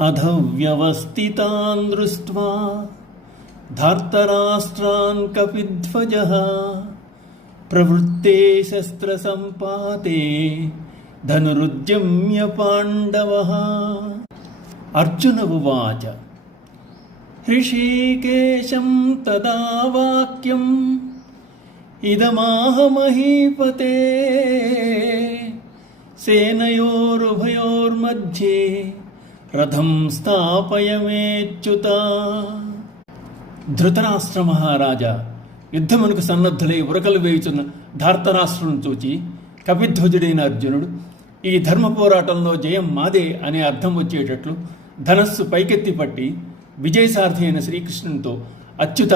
అధవ్యవస్థితాన్ దృష్ట్వా ధార్తరాష్ట్రాన్ కపిధ్వజః ప్రవృత్తే శస్త్రసంపాతే ధనురుద్యమ్య పాండవః. అర్జున ఉవాచ హృషీకేశం తదా వాక్యం ఇదమాహ మహీపతే సేనయోరుభయోర్మధ్యే రథం స్థాపయమేచ్యుత. ధృతరాష్ట్ర మహారాజా యుద్ధమునకు సన్నద్ధులై ఉరకలు వేయుచున్న ధార్తరాష్ట్రును చూచి కపిధ్వజుడైన అర్జునుడు, ఈ ధర్మ పోరాటంలో జయం మాదే అనే అర్థం వచ్చేటట్లు ధనస్సు పైకెత్తి పట్టి విజయసారథి అయిన శ్రీకృష్ణునితో, అచ్యుత,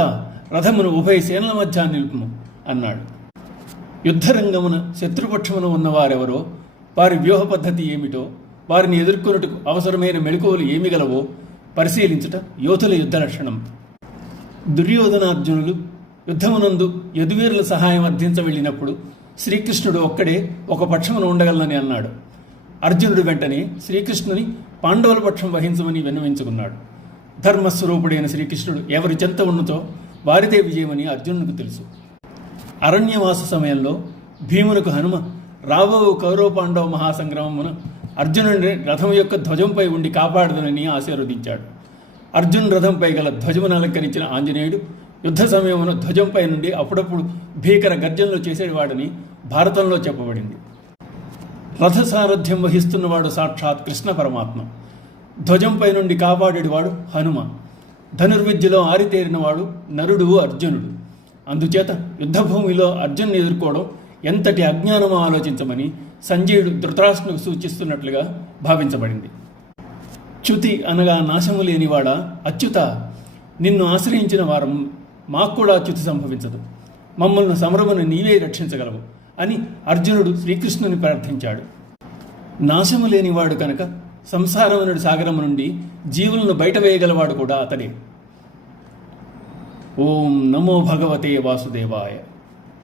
రథమును ఉభయ సేనల మధ్య నిలుపుము అన్నాడు. యుద్ధరంగమున శత్రుపక్షమున ఉన్నవారెవరో, వారి వ్యూహ పద్ధతి ఏమిటో, వారిని ఎదుర్కొనుటకు అవసరమైన మెళకువలు ఏమి గలవో పరిశీలించుట యోధుల యుద్ధ లక్షణం. దుర్యోధనార్జునులు యుద్ధమునందు యదువీరుల సహాయం అర్థించ వెళ్ళినప్పుడు శ్రీకృష్ణుడు ఒక్కడే ఒక పక్షమును ఉండగలనని అన్నాడు. అర్జునుడు వెంటనే శ్రీకృష్ణుని పాండవుల పక్షం వహించమని విన్నవించుకున్నాడు. ధర్మస్వరూపుడైన శ్రీకృష్ణుడు ఎవరి చెంత ఉన్నతో వారిదే విజయమని అర్జునునికి తెలుసు. అరణ్యవాస సమయంలో భీమునకు హనుమ రాబో కౌరవ పాండవ మహాసంగ్రామమున అర్జునుడిని రథం యొక్క ధ్వజంపై ఉండి కాపాడదనని ఆశీర్వదించాడు. అర్జున్ రథంపై గల ధ్వజమును అలంకరించిన ఆంజనేయుడు యుద్ధ సమయమున ధ్వజంపై నుండి అప్పుడప్పుడు భీకర గర్జనలు చేసేవాడని భారతంలో చెప్పబడింది. రథసారథ్యం వహిస్తున్నవాడు సాక్షాత్ కృష్ణ పరమాత్మ. ధ్వజంపై నుండి కాపాడేవాడు హనుమ. ధనుర్విద్యలో ఆరితేరినవాడు నరుడు అర్జునుడు. అందుచేత యుద్ధభూమిలో అర్జున్ని ఎదుర్కోవడం ఎంతటి అజ్ఞానమో ఆలోచించమని సంజయుడు ధృతరాష్ట్రునికి సూచిస్తున్నట్లుగా భావించబడింది. చ్యుతి అనగా నాశము లేనివాడా, అచ్యుత, నిన్ను ఆశ్రయించిన వారం మాకు కూడా చ్యుతి సంభవించదు. మమ్మల్ని సమరమును నీవే రక్షించగలవు అని అర్జునుడు శ్రీకృష్ణుని ప్రార్థించాడు. నాశము లేనివాడు కనుక సంసారమునుడి సాగరము నుండి జీవులను బయట వేయగలవాడు కూడా అతడే. ఓం నమో భగవతే వాసుదేవాయ.